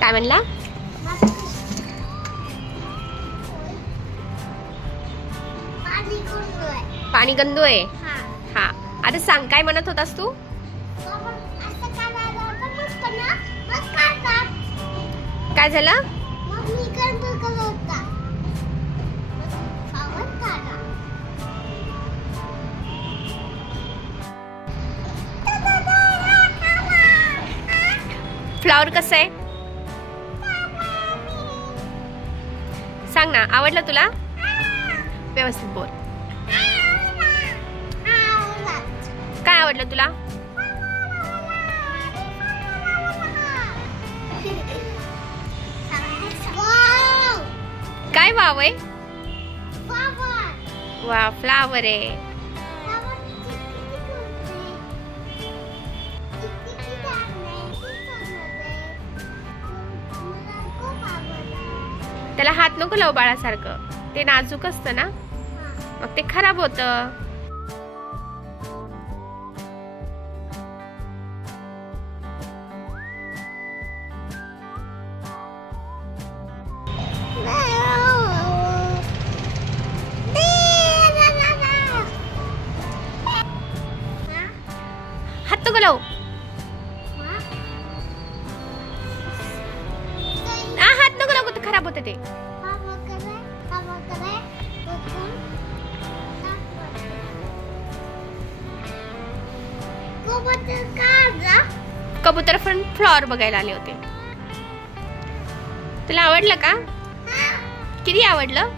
काय म्हणला? पाणी गंदू आहे. हा, आता सांग काय म्हणत होतास तू? काय झालं? फ्लॉवर कसं आहे सांग ना. आवडलं तुला? व्यवस्थित बोल. काय आवडलं तुला? काय वाव आहे? वा, फ्लावर आहे. त्याला हात नको लावू बाळासारखं, ते नाजूक असतं ना, मग ते खराब होतं. हात नको लावू. हात नको लावू, ते खराब होते ते. कबूतर पण फ्लॉवर बघायला आले होते. तुला आवडलं का? किती आवडलं?